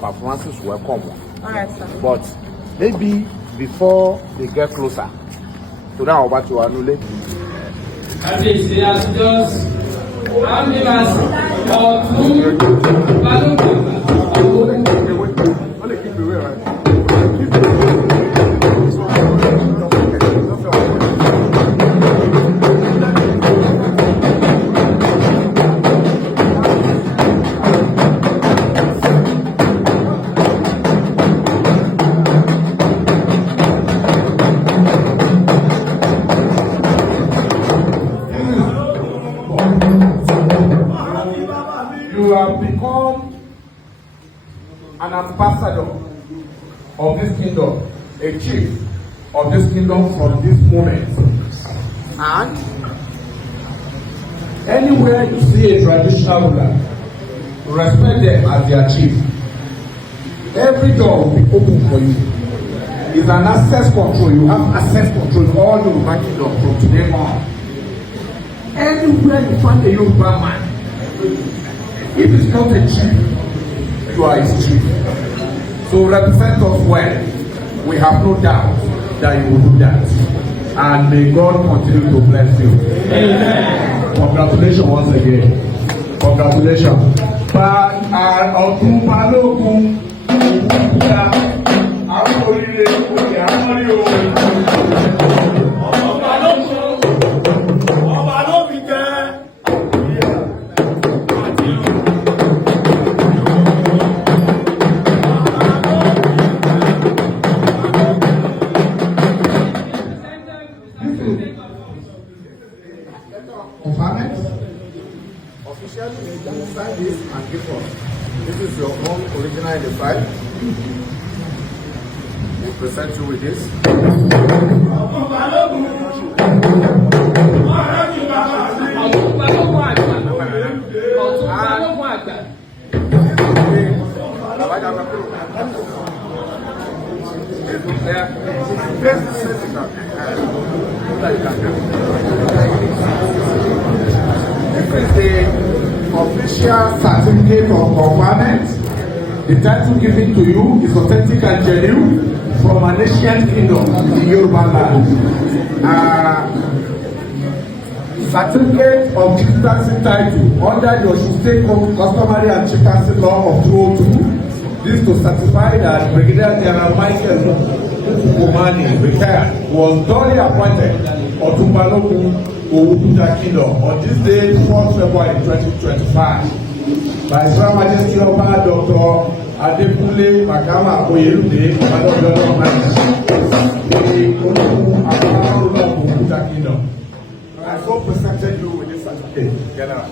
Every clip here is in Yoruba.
Performances will come. Alright, sir. But maybe before they get closer to that about to annul. At least they are just ambulance or two balloon. Only keep away, right? You have become an ambassador of this kingdom, a chief of this kingdom from this moment. And anywhere you see a traditional ruler, respect them as their chief. Every door will be open for you. It's an access control. You have access control in all Yoruba kingdom from today on. Anywhere you find a Yoruba man, if it's not a chief, you are his chief. So represent us well. We have no doubt that you will do that. And may God continue to bless you. Amen. Congratulations once again. Congratulations. Ọ̀tún Balógun Ògúnta àwọn oríire òkè àmọ́rí o. Ọba ló fi jẹ́. Confinement. Officially, you can sign this and give us. This is your own original in the file. We present you with this. This is the official certificate of confinement. The title given to you is authentic and genuine from an ancient kingdom in Yoruba land. Certificate of chieftaincy title under the Osun State Customary and Chieftaincy Law of 2002. This to certify that Brigadier General Michael Omani, retired, was duly appointed Ọ̀tún Balógun Olowu Kuta Kingdom on this day, 4th February 2025, by His Royal Majesty Oba Dr. Adekunle Makama Oyèlúdé Ọbásanjọ́ Olowu Kuta Kingdom. I so presented you with this certificate, General.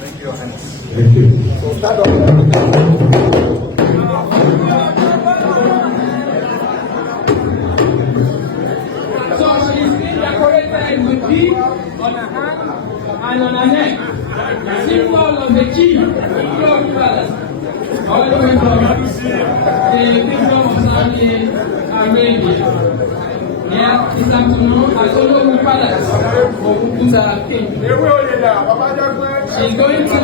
Thank you, Your Highness. Thank you. So stand up. With bead on her hand and on her neck, symbol of the chief Yorùbá, all the way from the kingdom of Saudi Arabia. Here is afternoon at Olowu Palace of Kuta King. She's going to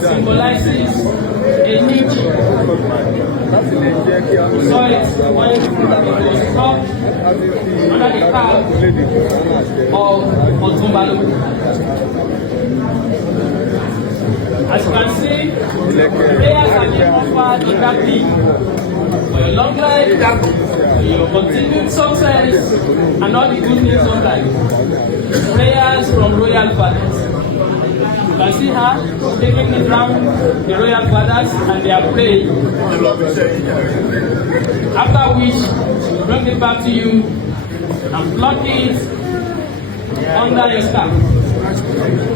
symbolizes a need. So it's when it was stopped under the power of Ọ̀tún Balógun. As you can see, prayers are being offered in that plea for your long life, for your continued success, and all the good things of life. Prayers from royal fathers. You can see her taking it round the royal fathers and they are praying. After which, bring it back to you and plug it under your scarf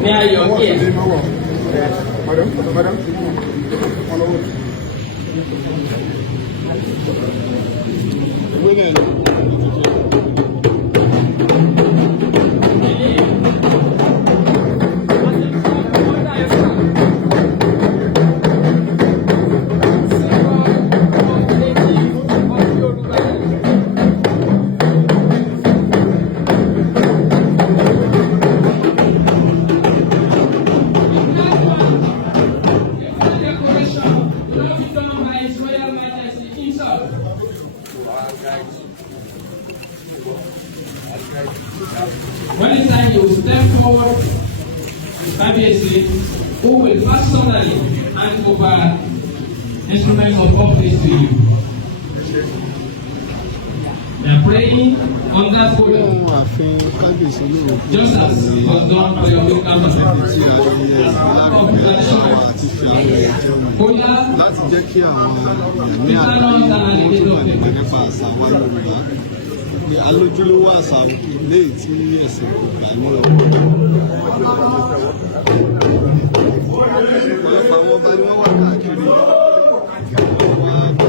near your ear. When it's time you step forward, obviously, who will personally hand over instruments of office to you. They are praying on that podium, just as was done for your local government. Alójúlówó àṣà léyìí tí ẹ̀sìn kò gbà ní ọ̀pọ̀ àwọn ọba ni wọ́n wà káàkiri wọ́n á bá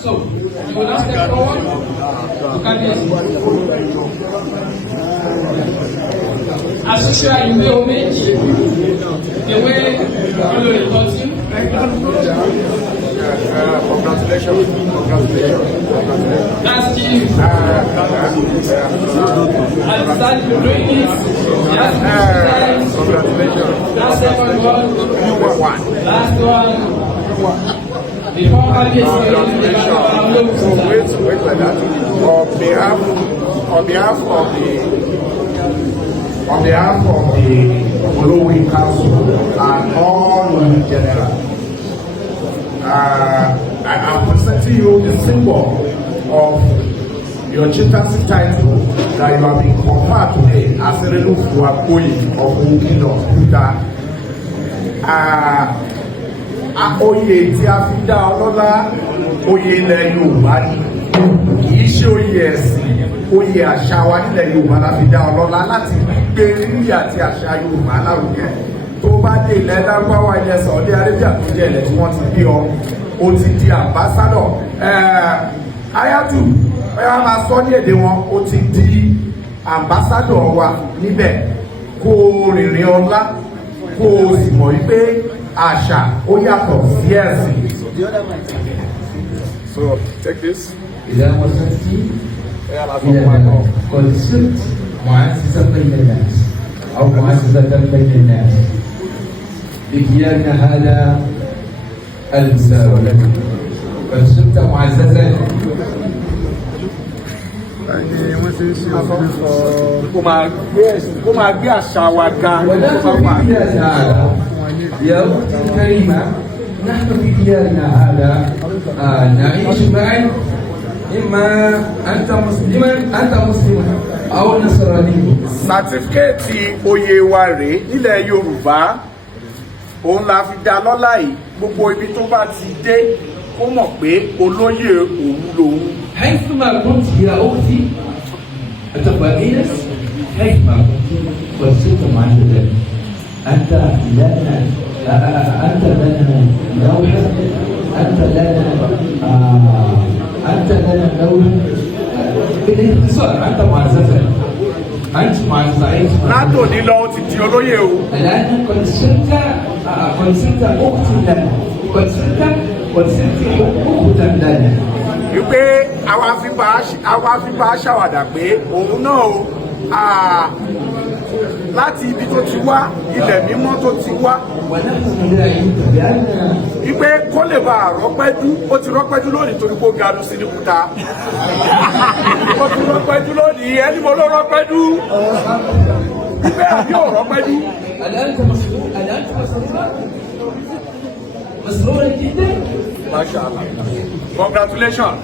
So, you will now step forward to candidates. As usual, you pay homage the way you taught you. Congratulations. That's Chief. And start doing this. Congratulations. Last second one. Last one. Before candidates, wait like that. On behalf of the Olowu Council and all in general, I am presenting you the symbol of your chieftaincy title that you have been conferred today as a Olowu of Oba Olowu Kuta. Oyè tí a fi dá ọlọ́lá oyè ilẹ̀ Yorùbá ni kìí ṣe oyè ẹ̀sìn, oyè àṣà wa nílẹ̀ Yorùbá la fi dá ọlọ́lá láti gbé rírì àti àṣà Yorùbá lárugẹ. Tó bá dé ilẹ̀ Lárúbáwá ilẹ̀ Saudi Arabia tó jẹ́ ilẹ̀ tí wọ́n ti bí ọ, ó ti di ambassador. Ayatu ọ̀yà máa sọ ní èdè wọn, ó ti di ambassador wa níbẹ̀. Kó rìnrìn ọlá, kó o sì mọ̀ wípé àṣà ó yàtọ̀ sí ẹ̀sìn. So take this. إذا وصلت إلى قد صرت مؤسسة بين الناس أو مؤسسة بين الناس بكياننا هذا المساواة قد صرت معززا. kó máa gbé àṣà wa ga. يا أختي الكريمة، نحن في ديارنا هذا نعيش معا، إما أنت مسلما أو نصراني. Sàtífíkẹ́ẹ̀tì oyè wa rèé nílẹ̀ Yorùbá, òun la fi dá lọ́lá yìí. Gbogbo ibi tó bá ti dé kó mọ̀ pé olóyè òun lòun. حيثما كنت يا أختي أتقبلين حيثما كنت قد صرت معززا. أنت لنا لوحة، أنت لنا دور بالاختصار أنت معززا أنت معززا látòní lọ ó ti di olóyè o. الآن قد صرت أخت لنا قد صرت أختا لنا. wípé àwa fi bá a ṣàwàdà pé òun náà o láti ibi tó ti wá ilẹ̀ mímọ́ tó ti wá wípé kó lè bá a rọ́pẹ́jú ó ti rọ́pẹ́jú lónìí torí kó ganu sí ní Kúta ó ti rọ́pẹ́jú lónìí ẹni mo ló rọ́pẹ́jú wípé àbí ò rọ́pẹ́jú. الآن أنت مسرور جدا. ما شاء الله. Congratulations.